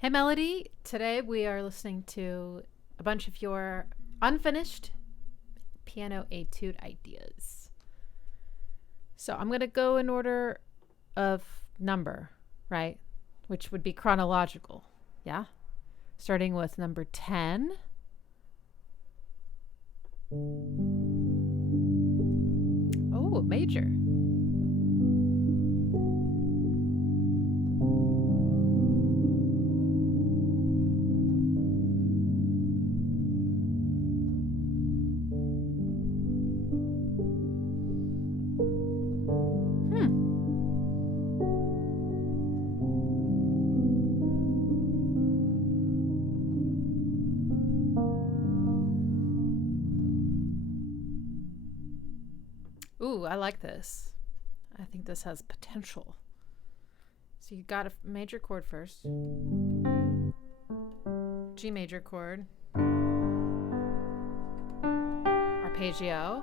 Hey Melody, today we are listening to a bunch of your unfinished piano etude ideas. So I'm going to go in order of number, right? Which would be chronological, yeah? Starting with number 10. Oh, major. Ooh, I like this. I think this has potential. So you got a major chord first. G major chord. Arpeggio.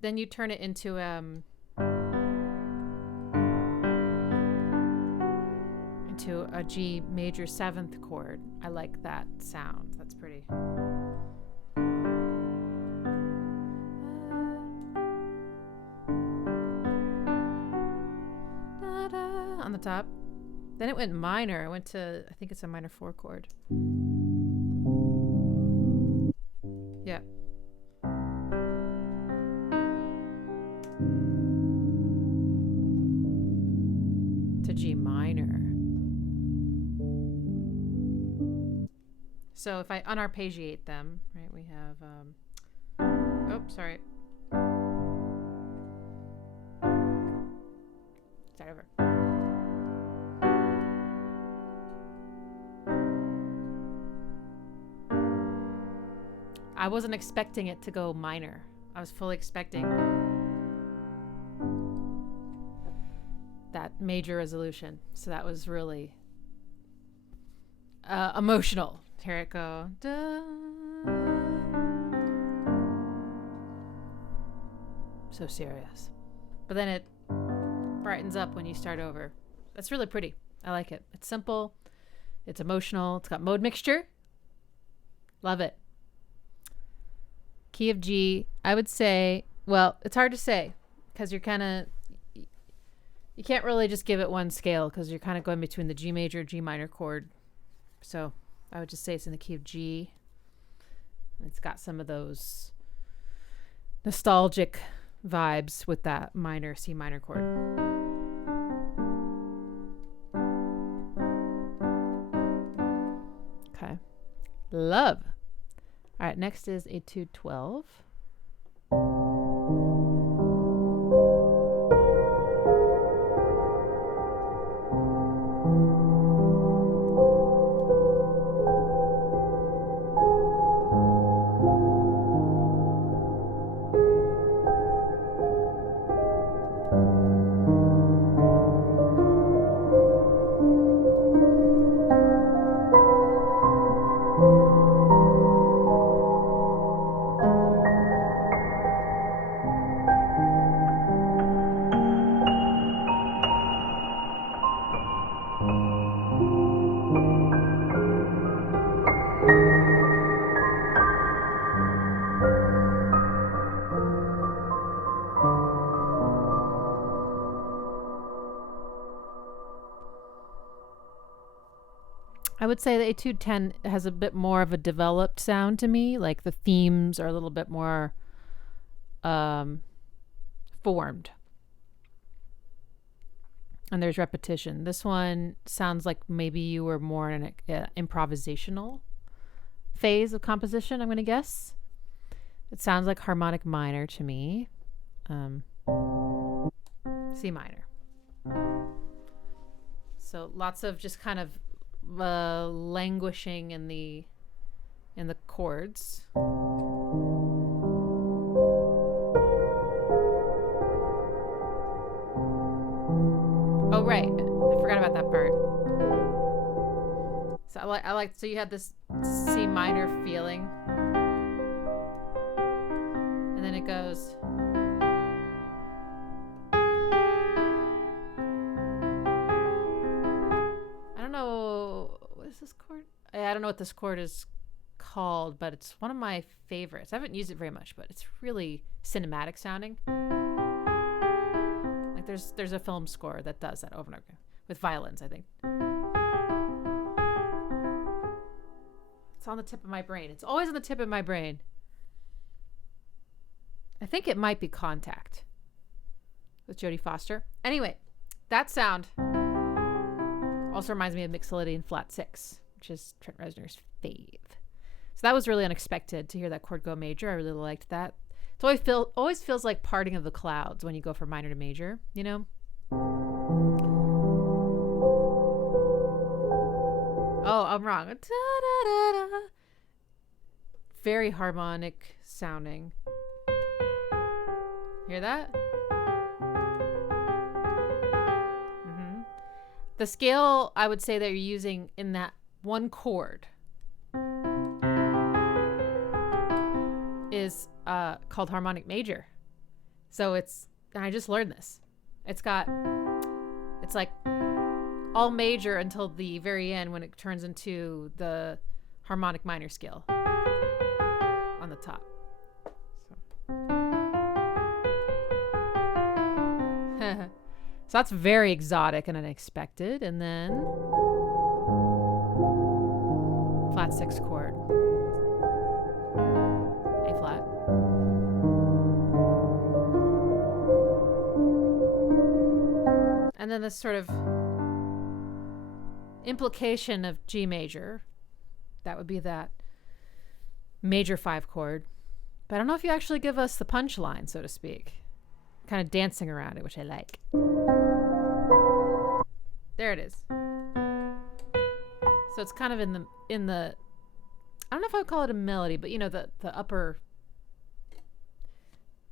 Then you turn it into a G major 7th chord. I like that sound. That's pretty. On the top. Then it went minor. It went to, I think it's a minor 4 chord. Yeah. To G minor. So if I unarpeggiate them, right, we have, sorry. Start over. I wasn't expecting it to go minor. I was fully expecting that major resolution. So that was really emotional. Here it goes. So serious. But then it brightens up when you start over. That's really pretty. I like it. It's simple. It's emotional. It's got mode mixture. Love it. Key of G, I would say, well, it's hard to say because you can't really just give it one scale because you're kind of going between the G major, G minor chord. So I would just say it's in the key of G. It's got some of those nostalgic vibes with that minor C minor chord. Okay. Love. All right, next is Etude 12. I would say the Etude 10 has a bit more of a developed sound to me. Like the themes are a little bit more formed. And there's repetition. This one sounds like maybe you were more in an improvisational phase of composition, I'm going to guess. It sounds like harmonic minor to me. C minor. So lots of just kind of languishing in the chords. Oh right, I forgot about that part. So I like so you had this C minor feeling, and then it goes. don't know what this chord is called, but it's one of my favorites. I haven't used it very much, but it's really cinematic sounding. Like there's a film score that does that over and over with violins, I think. It's on the tip of my brain. It's always on the tip of my brain. I think it might be Contact with Jodie Foster. Anyway, that sound also reminds me of Mixolydian in flat 6, which is Trent Reznor's fave. So that was really unexpected to hear that chord go major. I really liked that. It always feels like Parting of the Clouds when you go from minor to major, you know? Oh, I'm wrong. Da-da-da-da. Very harmonic sounding. Hear that? Mm-hmm. The scale I would say that you're using in that one chord is called harmonic major. So I just learned this. It's like all major until the very end when it turns into the harmonic minor scale on the top. So that's very exotic and unexpected. And then flat 6 chord, A flat. And then this sort of implication of G major, that would be that major 5 chord. But I don't know if you actually give us the punchline, so to speak. Kind of dancing around it, which I like. There it is. So it's kind of in the I don't know if I would call it a melody, but you know, the upper,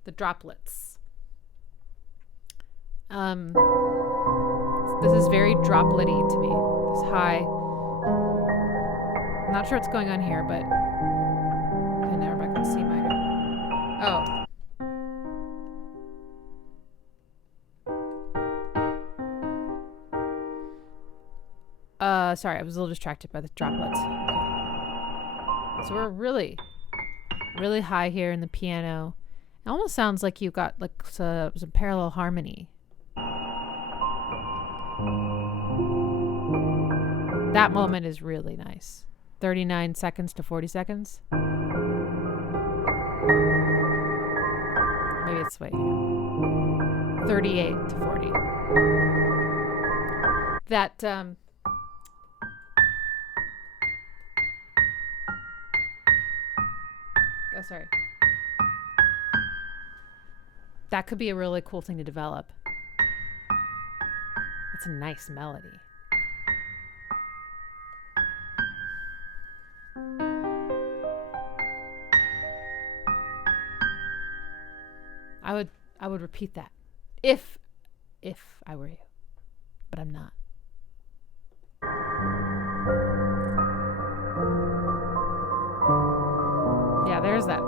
the droplets. This is very droplet-y to me. This high. I'm not sure what's going on here, but okay, now we're back on C minor. Oh. Sorry, I was a little distracted by the droplets. Okay. So we're really, really high here in the piano. It almost sounds like you got like some parallel harmony. That moment is really nice. 39 seconds to 40 seconds. Maybe it's way here. 38 to 40. That, oh, sorry. That could be a really cool thing to develop. It's a nice melody. I would repeat that if I were you, but I'm not. Yeah, there's that.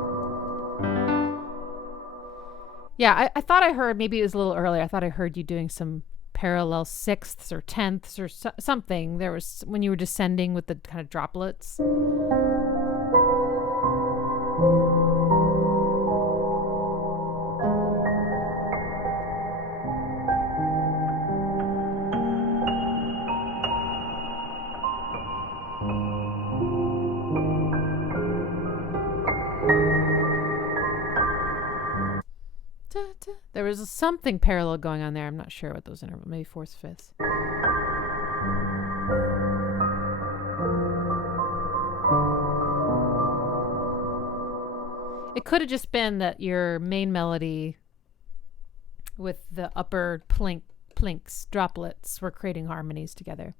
Yeah, I thought I heard, maybe it was a little earlier, I thought I heard you doing some parallel sixths or tenths or something. There was when you were descending with the kind of droplets. There was something parallel going on there. I'm not sure what those intervals, maybe fourths, fifths. It could have just been that your main melody with the upper plinks, droplets were creating harmonies together.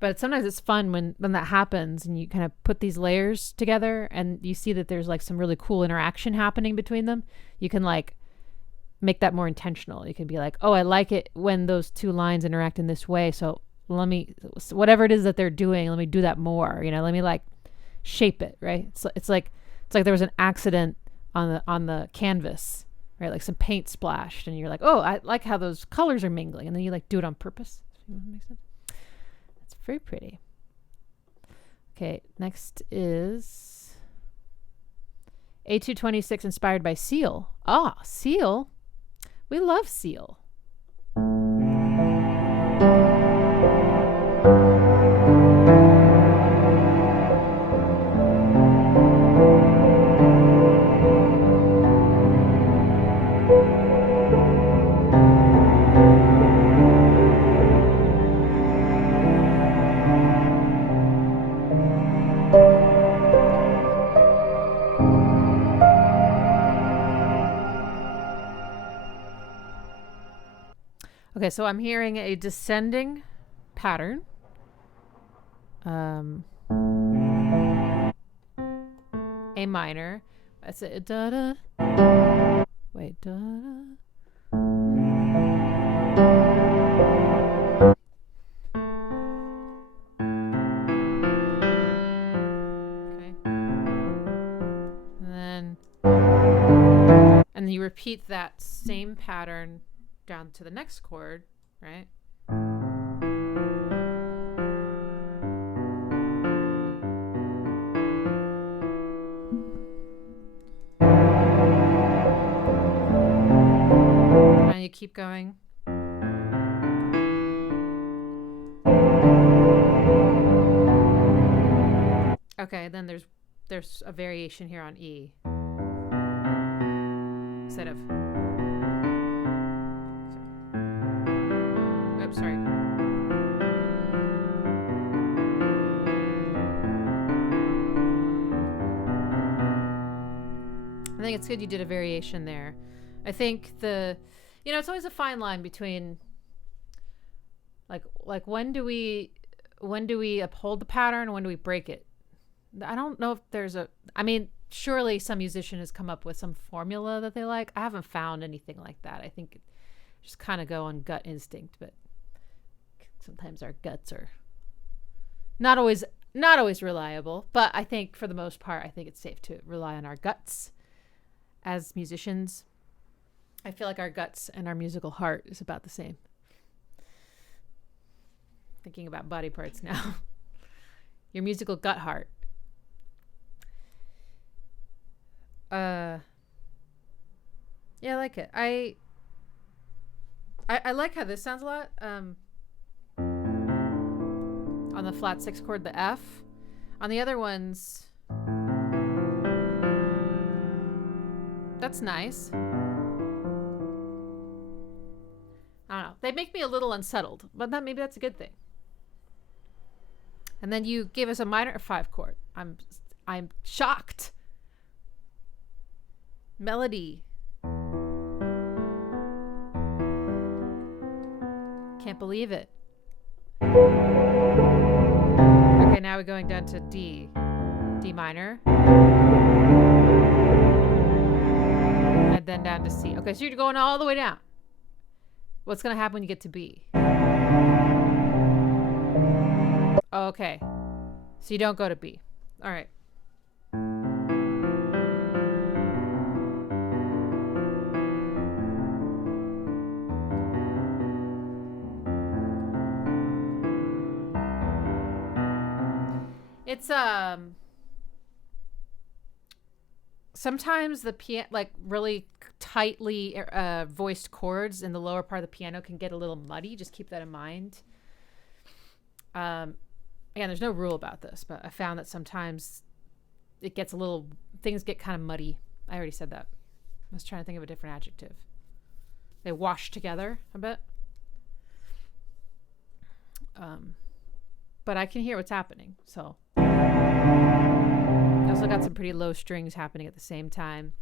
But sometimes it's fun when that happens and you kind of put these layers together and you see that there's like some really cool interaction happening between them. You can like make that more intentional. You can be like, oh, I like it when those two lines interact in this way. So whatever it is that they're doing, let me do that more. You know, let me like shape it, right? It's like there was an accident on the canvas, right? Like some paint splashed, and you're like, oh, I like how those colors are mingling, and then you like do it on purpose. Does that make sense? That's very pretty. Okay, next is Etude 26 inspired by Seal. Ah, Seal. We love Seal. Okay, so I'm hearing a descending pattern. A minor. That's it. Da da. Wait, da da. Okay. And then you repeat that same pattern down to the next chord, right? And you keep going. Okay, then there's a variation here on E. Instead of... Oops, sorry. I think it's good you did a variation there. I think it's always a fine line between like when do we uphold the pattern, when do we break it? I don't know if there's surely some musician has come up with some formula that they like. I haven't found anything like that. I think just kind of go on gut instinct, but sometimes our guts are not always reliable. But I think for the most part, I think it's safe to rely on our guts as musicians. I feel like our guts and our musical heart is about the same. Thinking about body parts now. Your musical gut heart. Yeah, I like it. I like how this sounds a lot. On the flat 6 chord, the F. On the other ones, that's nice. I don't know. They make me a little unsettled, but maybe that's a good thing. And then you gave us a minor 5 chord. I'm shocked. Melody. Can't believe it. Okay, now we're going down to D. D minor. And then down to C. Okay, so you're going all the way down. What's going to happen when you get to B? Okay. So you don't go to B. All right. It's sometimes the piano, like really tightly voiced chords in the lower part of the piano can get a little muddy. Just keep that in mind. Again, there's no rule about this, but I found that sometimes it gets things get kind of muddy. I already said that. I was trying to think of a different adjective. They wash together a bit. But I can hear what's happening, so. I also got some pretty low strings happening at the same time.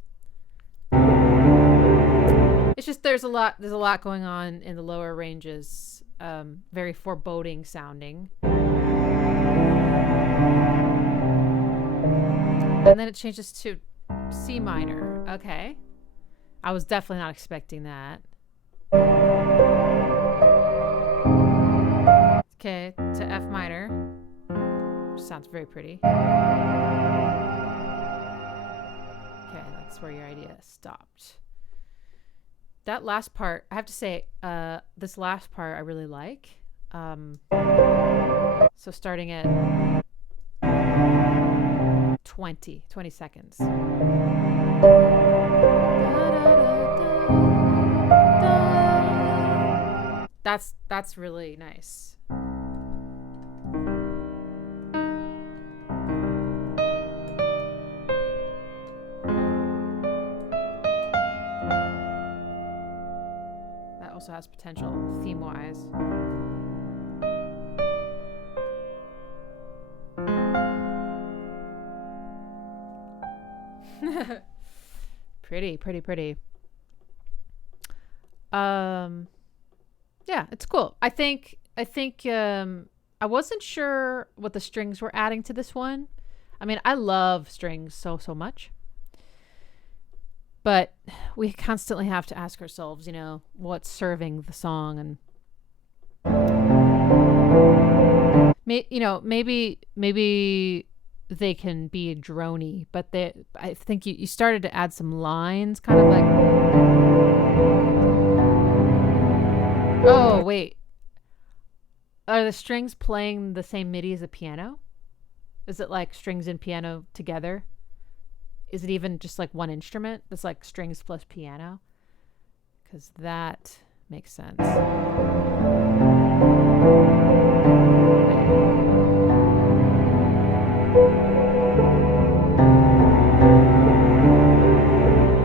It's just there's a lot going on in the lower ranges. Very foreboding sounding. And then it changes to C minor. Okay. I was definitely not expecting that. Okay, to F minor. Which sounds very pretty. Okay, that's where your idea stopped. That last part, I have to say, this last part I really like. So starting at 20 seconds. That's really nice. That also has potential theme-wise. Pretty. Yeah, it's cool. I think I wasn't sure what the strings were adding to this one. I mean, I love strings so much. But we constantly have to ask ourselves, you know, what's serving the song, and maybe they can be droney, but I think you started to add some lines, kind of like, oh wait, are the strings playing the same MIDI as a piano? Is it like strings and piano together? Is it even just like one instrument that's like strings plus piano? Because that makes sense.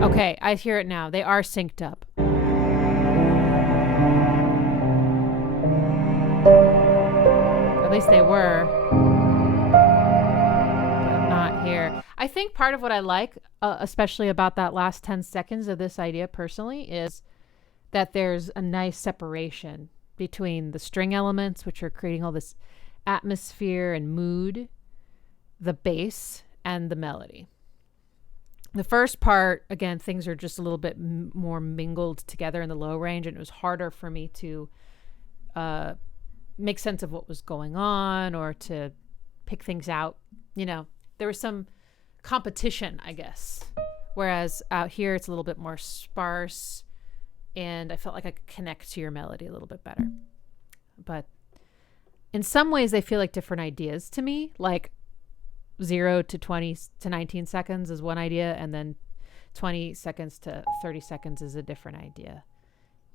Okay, I hear it now. They are synced up. At least they were. But not here. I think part of what I like, especially about that last 10 seconds of this idea personally, is that there's a nice separation between the string elements, which are creating all this atmosphere and mood, the bass, and the melody. The first part, again, things are just a little bit more mingled together in the low range, and it was harder for me to make sense of what was going on or to pick things out. You know, there was some competition, I guess. Whereas out here, it's a little bit more sparse, and I felt like I could connect to your melody a little bit better. But in some ways, they feel like different ideas to me, like 0 to 20 to 19 seconds is one idea, and then 20 seconds to 30 seconds is a different idea.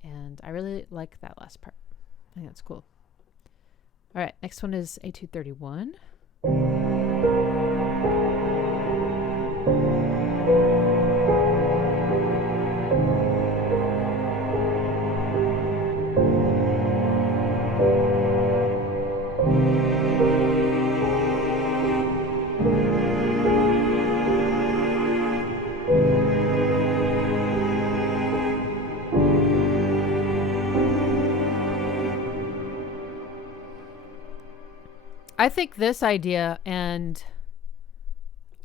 And I really like that last part. I think that's cool. All right, next one is Etude 31. I think this idea and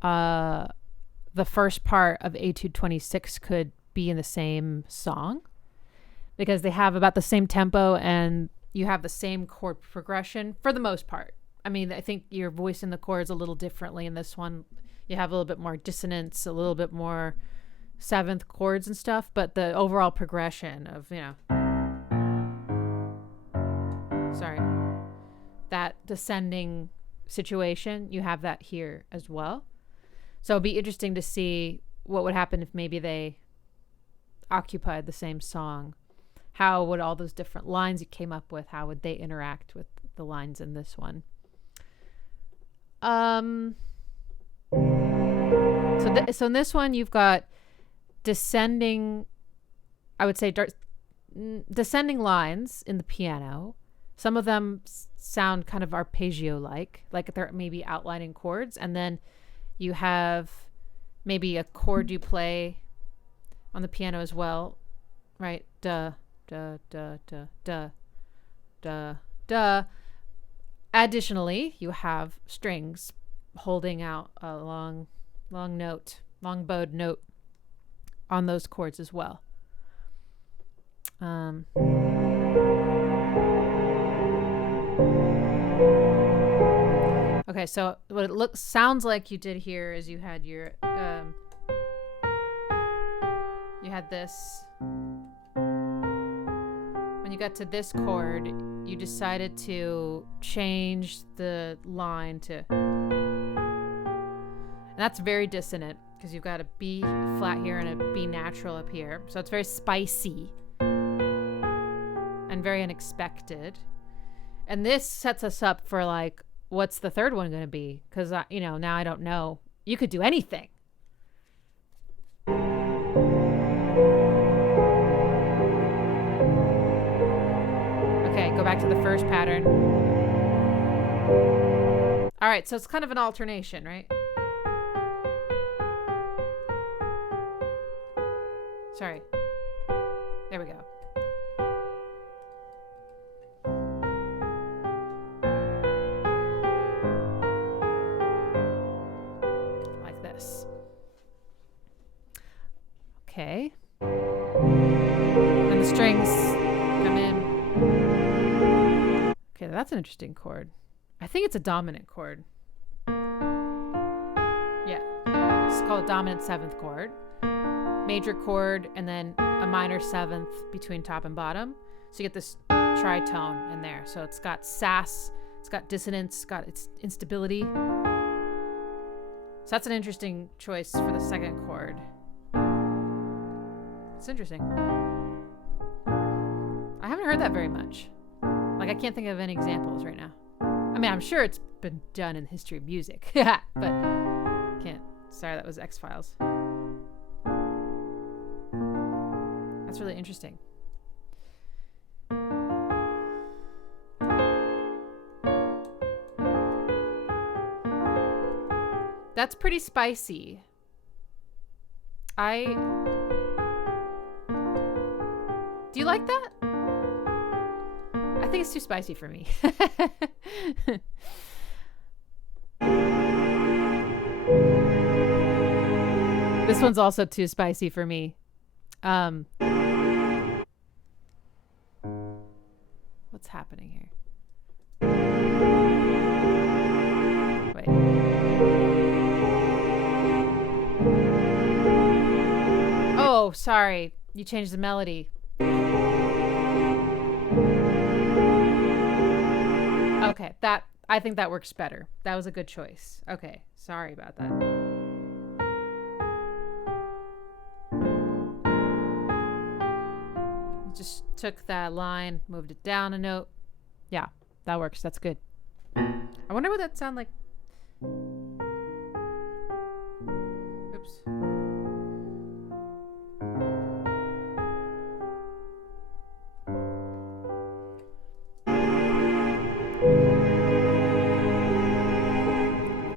the first part of Etude 26 could be in the same song because they have about the same tempo and you have the same chord progression for the most part. I mean, I think you're voicing the chords a little differently in this one. You have a little bit more dissonance, a little bit more seventh chords and stuff, but the overall progression of, that descending situation, you have that here as well. So it'd be interesting to see what would happen if maybe they occupied the same song. How would all those different lines you came up with, how would they interact with the lines in this one? So in this one, you've got descending, I would say descending lines in the piano. Some of them sound kind of arpeggio-like they're maybe outlining chords. And then you have maybe a chord you play on the piano as well, right? Da, da, da, da, da, da, da. Additionally, you have strings holding out a long note, long bowed note on those chords as well. Okay, so what it sounds like you did here is you had your you had this. When you got to this chord, you decided to change the line to, and That's very dissonant because you've got a B flat here and a B natural up here. So it's very spicy and very unexpected. And this sets us up for like, what's the third one going to be? Because, you know, now I don't know. You could do anything. Okay, go back to the first pattern. All right, so it's kind of an alternation, right? Sorry. There we go. Like this. Okay. And the strings come in. Okay, that's an interesting chord. I think it's a dominant chord. Yeah. It's called a dominant 7th chord. Major chord and then a minor 7th between top and bottom. So you get this tritone in there. So it's got sass, it's got dissonance, it's got its instability. So that's an interesting choice for the 2nd chord. It's interesting. I haven't heard that very much. Like, I can't think of any examples right now. I mean, I'm sure it's been done in the history of music, but can't. Sorry, that was X-Files. That's really interesting. That's pretty spicy. Do you like that? I think it's too spicy for me. This one's also too spicy for me. What's happening here? Wait. Oh, sorry. You changed the melody. Okay, I think that works better. That was a good choice. Okay, sorry about that. Just took that line, moved it down a note. Yeah, that works. That's good. I wonder what that sound like. Oops.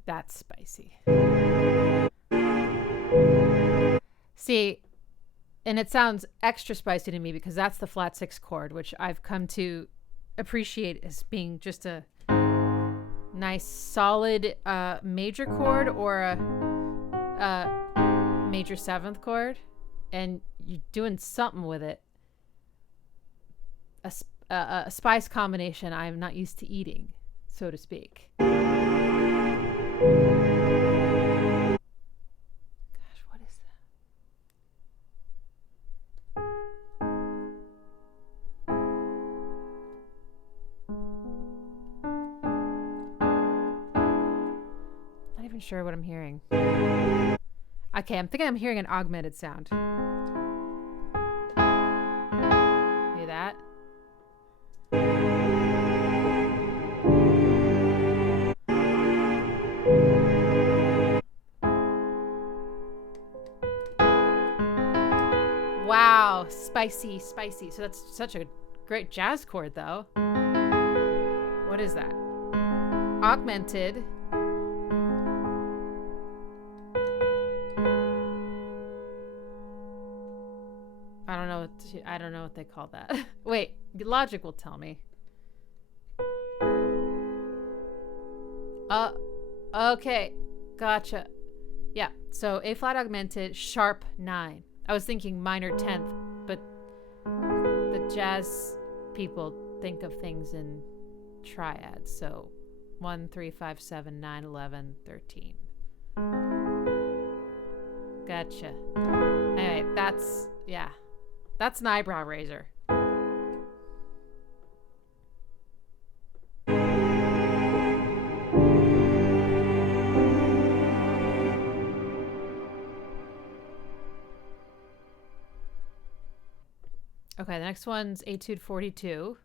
That's spicy. See, and it sounds extra spicy to me because that's the flat 6 chord, which I've come to appreciate as being just a nice solid major chord or a major 7th chord, and you're doing something with it. A spice combination I'm not used to eating, so to speak. Sure what I'm hearing. Okay, I'm thinking I'm hearing an augmented sound. Hear that? Wow, spicy, spicy. So that's such a great jazz chord though. What is that? Augmented. I don't know what they call that. Wait, logic will tell me. Okay, gotcha. Yeah, so A flat augmented, sharp 9. I was thinking minor 10th, but the jazz people think of things in triads. So 1, 3, 5, 7, 9, 11, 13. Gotcha. Anyway, that's an eyebrow raiser. Okay, the next one's Etude 42.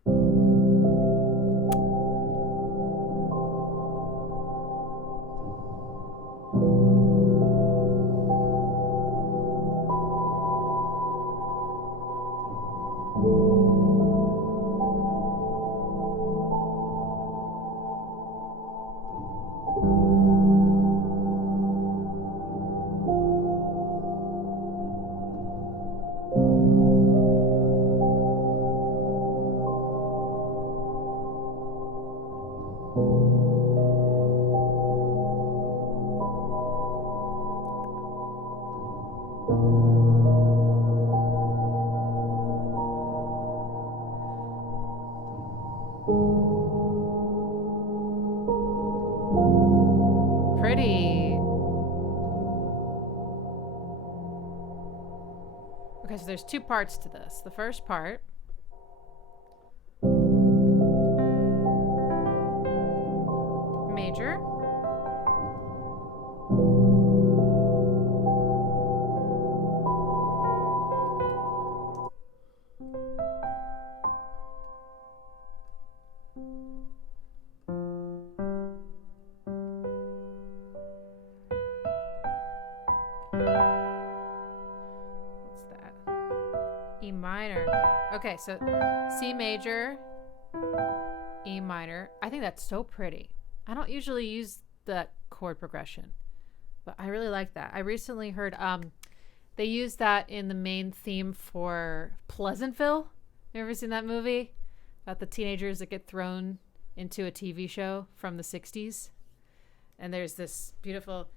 Pretty. Okay, so there's two parts to this. The first part major. What's that? E minor. Okay, so C major, E minor. I think that's so pretty. I don't usually use that chord progression, but I really like that. I recently heard they use that in the main theme for Pleasantville. You ever seen that movie about the teenagers that get thrown into a TV show from the 60s? And there's this beautiful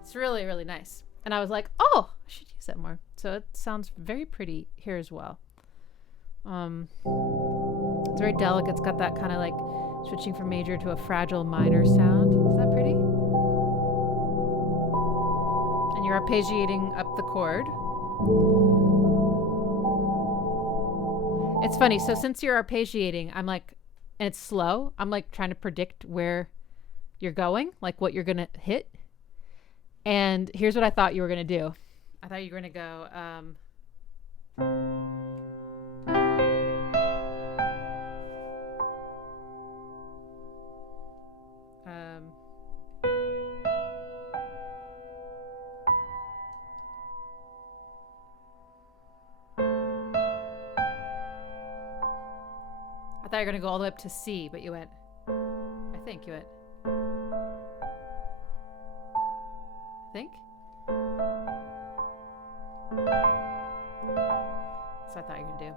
it's really, really nice. And I was like, oh, I should use that more. So it sounds very pretty here as well. It's very delicate. It's got that kind of like switching from major to a fragile minor sound. Is that pretty? And you're arpeggiating up the chord. It's funny. So since you're arpeggiating, I'm like, and it's slow, I'm like trying to predict where you're going, like what you're going to hit. And here's what I thought you were going to do. I thought you were going to go, I thought you were going to go all the way up to C, but you went, I think you went, I think. So I thought you were going to do.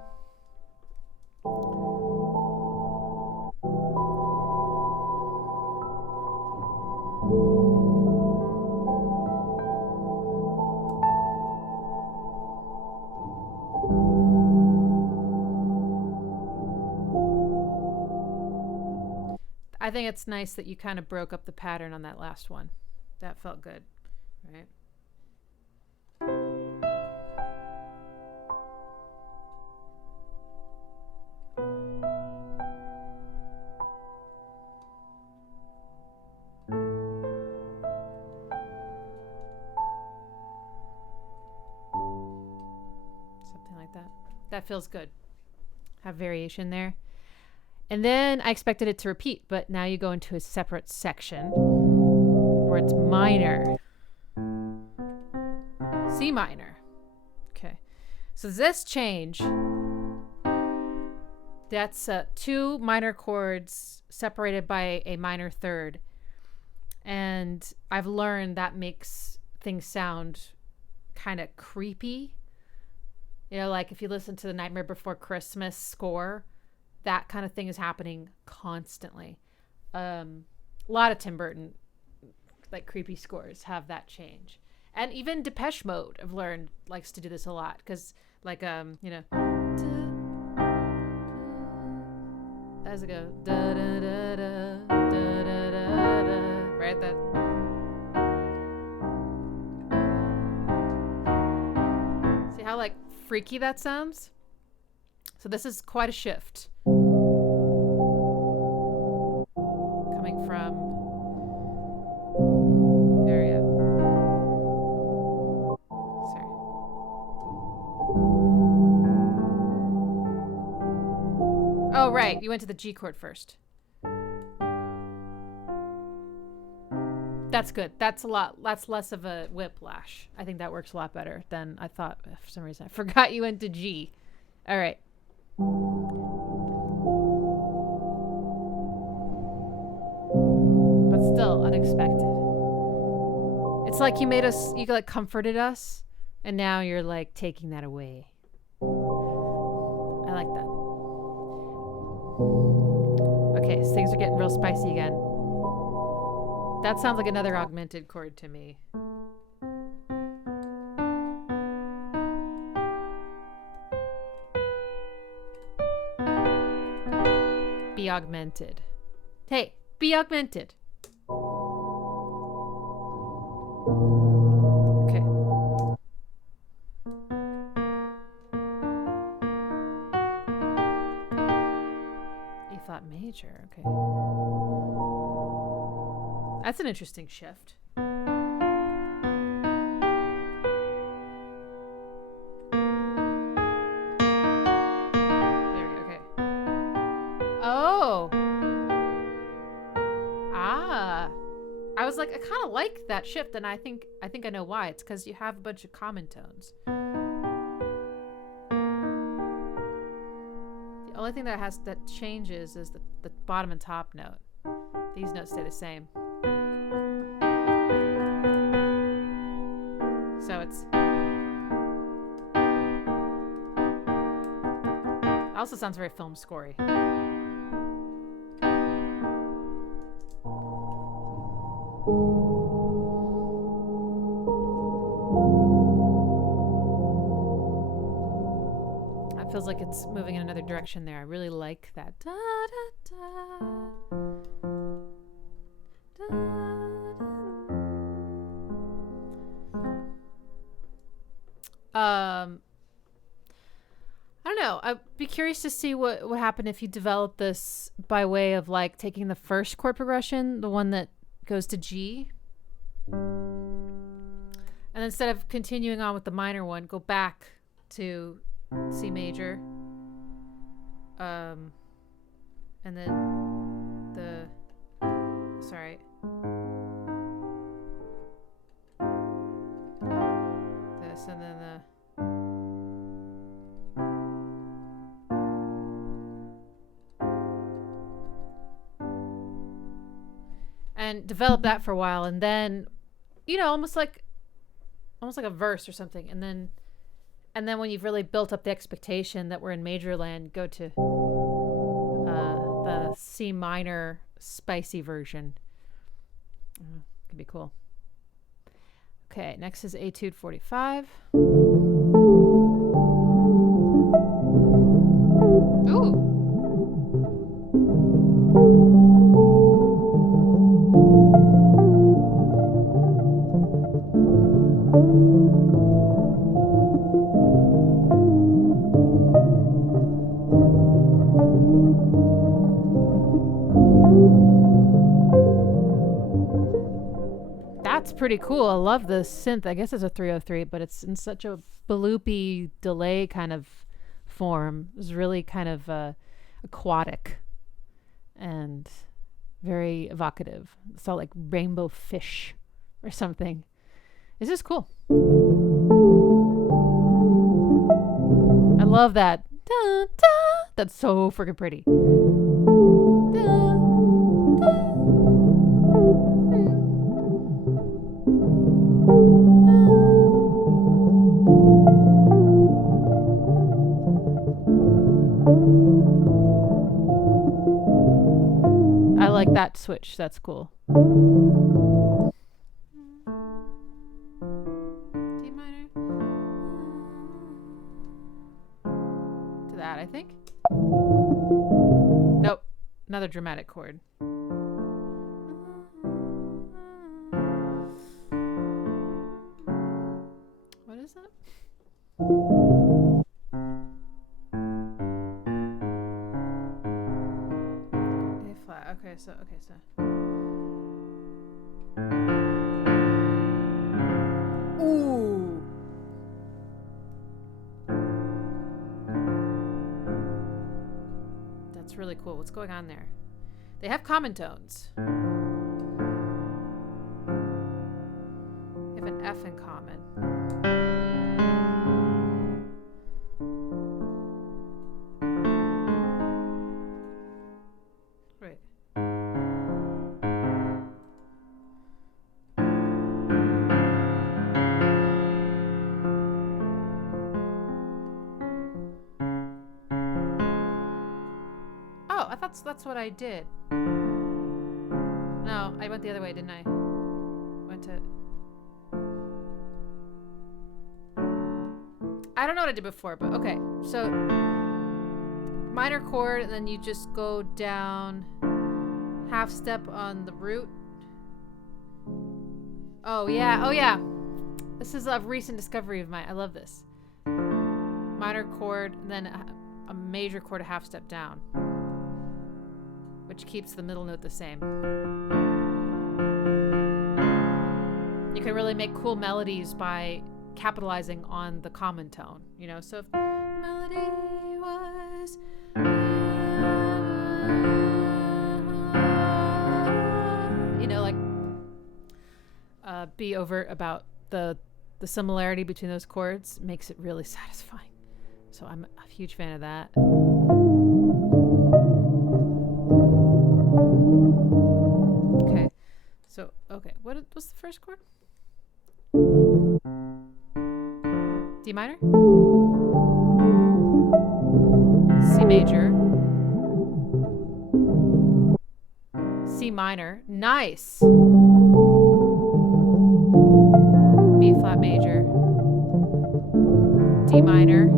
I think it's nice that you kind of broke up the pattern on that last one. That felt good, right? Something like that. That feels good. Have variation there. And then I expected it to repeat, but now you go into a separate section where it's minor. C minor. Okay. So this change, that's two minor chords separated by a minor third. And I've learned that makes things sound kind of creepy. You know, like if you listen to the Nightmare Before Christmas score, that kind of thing is happening constantly. A lot of Tim Burton, like creepy scores, have that change. And even Depeche Mode, I've learned, likes to do this a lot. Because, like, you know, as it goes, da da da da da da da da, right? That. See how, like, freaky that sounds? So this is quite a shift. right. You went to the G chord first. That's good. That's less of a whiplash. I think that works a lot better than I thought. For some reason, I forgot you went to G. All right. But still unexpected. It's like you like comforted us, and now you're like taking that away. I like that. Okay, so things are getting real spicy again. That sounds like another augmented chord to me. Be augmented. Hey, be augmented. Okay. E flat major. Okay. That's an interesting shift. There we go. Okay. Oh. Ah. I was like, I kind of like that shift, and I think I know why. It's because you have a bunch of common tones. The only thing that changes is the bottom and top note. These notes stay the same. So it's also sounds very film scorey. It feels like it's moving in another direction there. I really like that. Da, da, da. Da, da. I don't know. I'd be curious to see what would happen if you develop this by way of like taking the first chord progression, the one that goes to G, and instead of continuing on with the minor one, go back to C major, and then this, and then and develop that for a while, and then, almost like a verse or something, and then when you've really built up the expectation that we're in major land, go to the C minor spicy version. Could be cool. Okay, next is Etude 45. Ooh. That's pretty cool. I love the synth. I guess it's a 303, but it's in such a bloopy delay kind of form. It's really kind of aquatic and very evocative. It's all like rainbow fish or something. It's just cool. I love that. Da, da. That's so freaking pretty. Da, da. I like that switch. That's cool. D minor. To that, I think. Nope. Another dramatic chord. What is that? A flat. Okay, so. Ooh. That's really cool. What's going on there? They have common tones. They have an F in common. Right. Oh, I thought that's what I did. No, I went the other way, didn't I? Went to... I don't know what I did before, but okay. So, minor chord, and then you just go down half step on the root. Oh, yeah. Oh, yeah. This is a recent discovery of mine. I love this. Minor chord, and then a major chord a half step down, which keeps the middle note the same. You can really make cool melodies by capitalizing on the common tone, you know. So if melody was you know, like be overt about the similarity between those chords makes it really satisfying. So I'm a huge fan of that. Okay. So, okay, what's the first chord? D minor? C major. C minor. Nice. B flat major. D minor.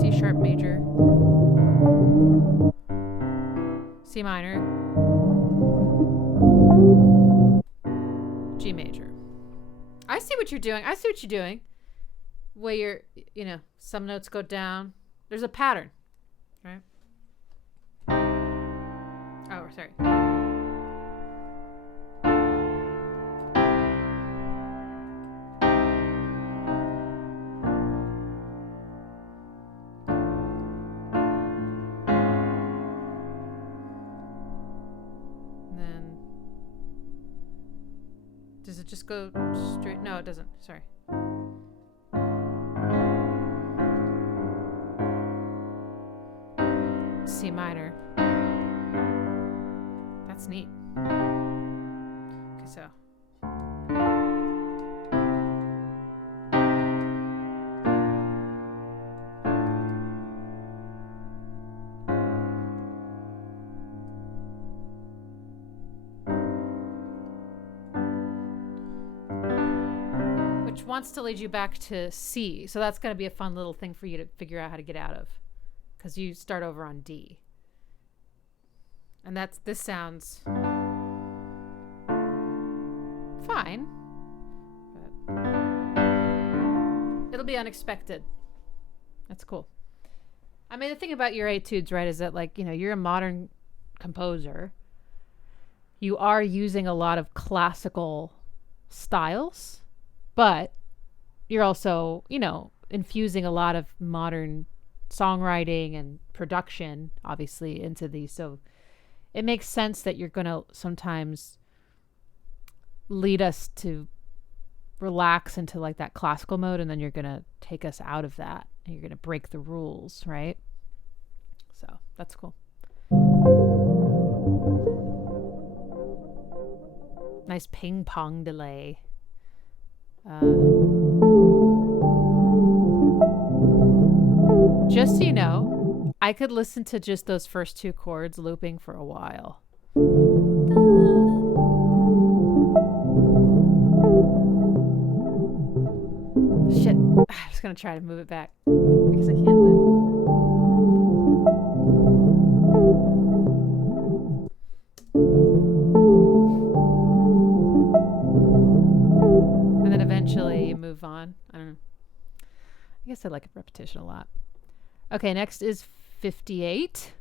C sharp major. C minor. G major. I see what you're doing. I see what you're doing. Where you're, you know, some notes go down. There's a pattern, right? Oh, sorry. Does it just go straight? No, it doesn't. Sorry. C minor. That's neat. Okay, so. Wants to lead you back to C, so that's going to be a fun little thing for you to figure out how to get out of, because you start over on D, and this sounds fine, but it'll be unexpected. That's cool. I mean, the thing about your etudes, right, is that, like, you know, you're a modern composer. You are using a lot of classical styles, but you're also, you know, infusing a lot of modern songwriting and production, obviously, into these. So it makes sense that you're going to sometimes lead us to relax into like that classical mode, and then you're going to take us out of that, and you're going to break the rules, right? So that's cool. Nice ping pong delay. Just so you know, I could listen to just those first two chords looping for a while. Shit. I'm just going to try to move it back because I can't live. And then eventually you move on. I don't know. I guess I like repetition a lot. Okay, next is 58.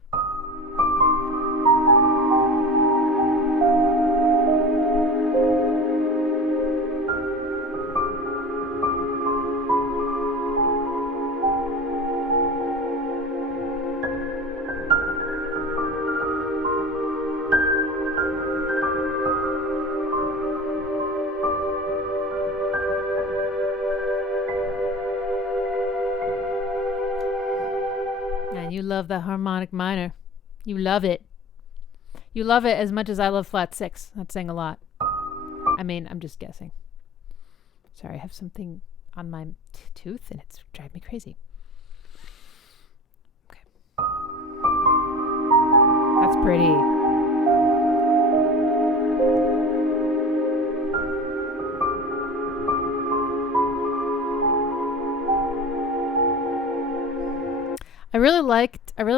love the harmonic minor. You love it. You love it as much as I love flat 6. That's saying a lot. I mean, I'm just guessing. Sorry, I have something on my tooth and it's driving me crazy. Okay. That's pretty. I really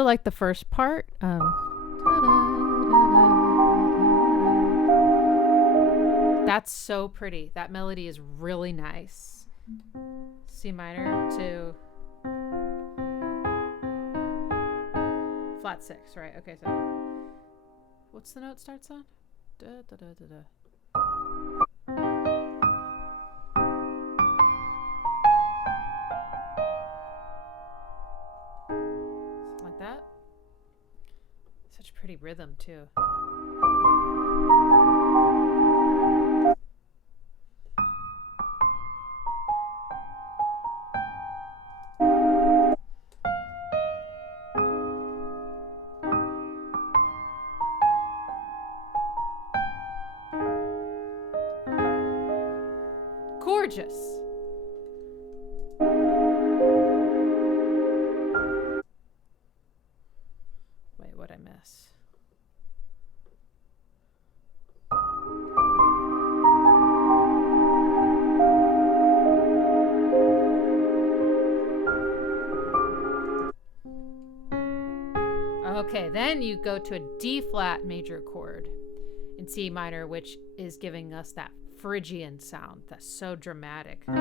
liked the first part. That's so pretty. That melody is really nice. C minor to flat 6, right? Okay, so what's the note starts on? Da, da, da, da, da. Something like that. Such pretty rhythm too. Gorgeous. Wait, what'd I miss? Okay, then you go to a D flat major chord in C minor, which is giving us that Phrygian sound. That's so dramatic. Okay.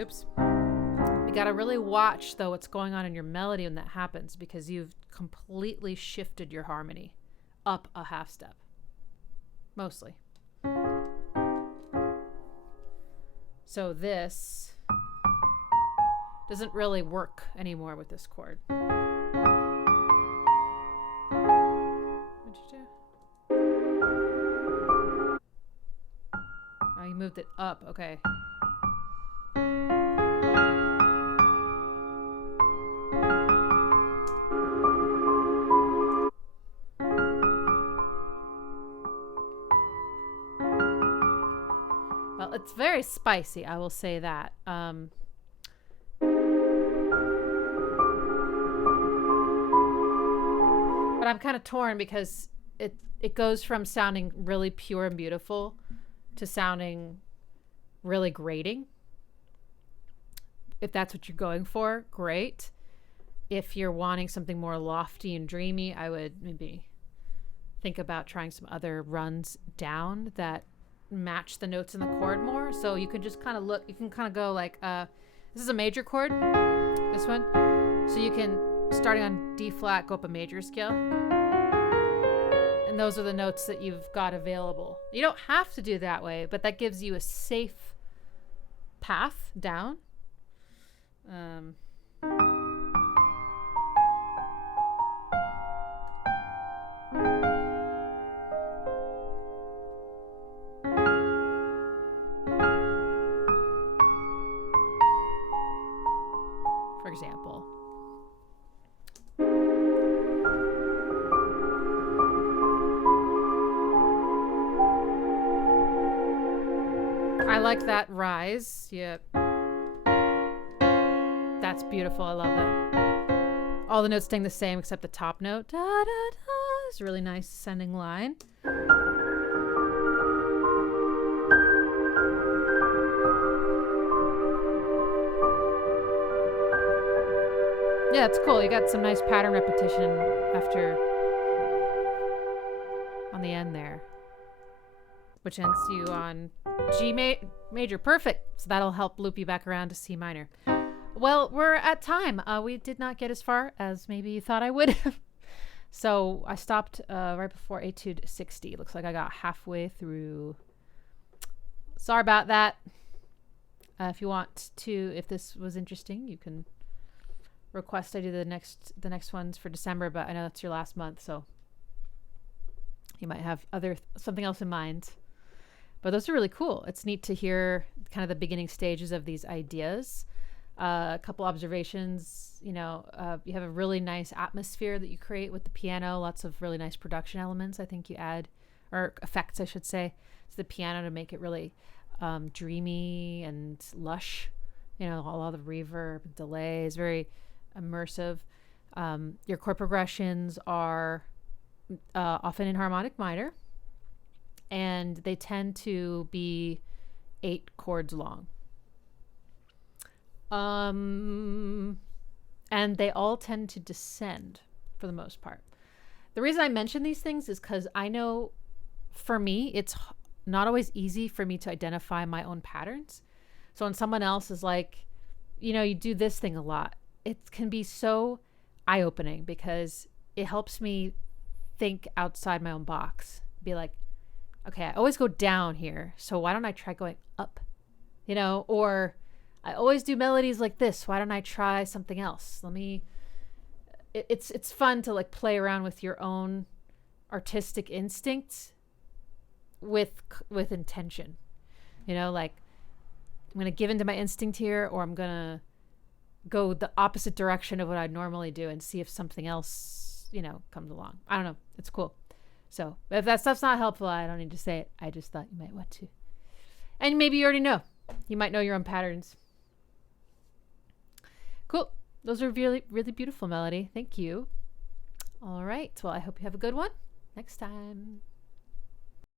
Oops. You gotta really watch though what's going on in your melody when that happens, because you've completely shifted your harmony up a half step. Mostly. So this doesn't really work anymore with this chord. What'd you do? Oh, you moved it up. Okay. Well, it's very spicy, I will say that. But I'm kind of torn because it goes from sounding really pure and beautiful to sounding really grating. If that's what you're going for, great. If you're wanting something more lofty and dreamy, I would maybe think about trying some other runs down that match the notes in the chord more. So you can just kind of look, you can kind of go like, this is a major chord, this one. So you can, starting on D flat, go up a major scale. And those are the notes that you've got available. You don't have to do it that way, but that gives you a safe path down. For example. I like that rise. Yep. That's beautiful. I love that. All the notes staying the same except the top note. Da, da, da. It's a really nice ascending line. Yeah, it's cool. You got some nice pattern repetition after on the end there, which ends you on G major. Perfect. So that'll help loop you back around to C minor. Well, we're at time. We did not get as far as maybe you thought I would. So I stopped right before Etude 60. Looks like I got halfway through. Sorry about that. If you want to, if this was interesting, you can request I do the next ones for December, but I know that's your last month, so you might have something else in mind. But those are really cool. It's neat to hear kind of the beginning stages of these ideas. A couple observations, you have a really nice atmosphere that you create with the piano, lots of really nice production elements I think you add, or effects I should say, to the piano to make it really dreamy and lush. All the reverb and delay is very immersive. Your chord progressions are often in harmonic minor, and they tend to be 8 chords long. And they all tend to descend for the most part. The reason I mention these things is because I know for me, it's not always easy for me to identify my own patterns. So when someone else is like, you do this thing a lot, it can be so eye-opening because it helps me think outside my own box. Be like, okay, I always go down here, so why don't I try going up? Or I always do melodies like this. Why don't I try something else? It's fun to like play around with your own artistic instincts with intention. Like I'm going to give into my instinct here, or I'm going to go the opposite direction of what I'd normally do and see if something else, comes along. I don't know. It's cool. So if that stuff's not helpful, I don't need to say it. I just thought you might want to. And maybe you already know. You might know your own patterns. Cool. Those are really, really beautiful, Melody. Thank you. All right. Well, I hope you have a good one next time.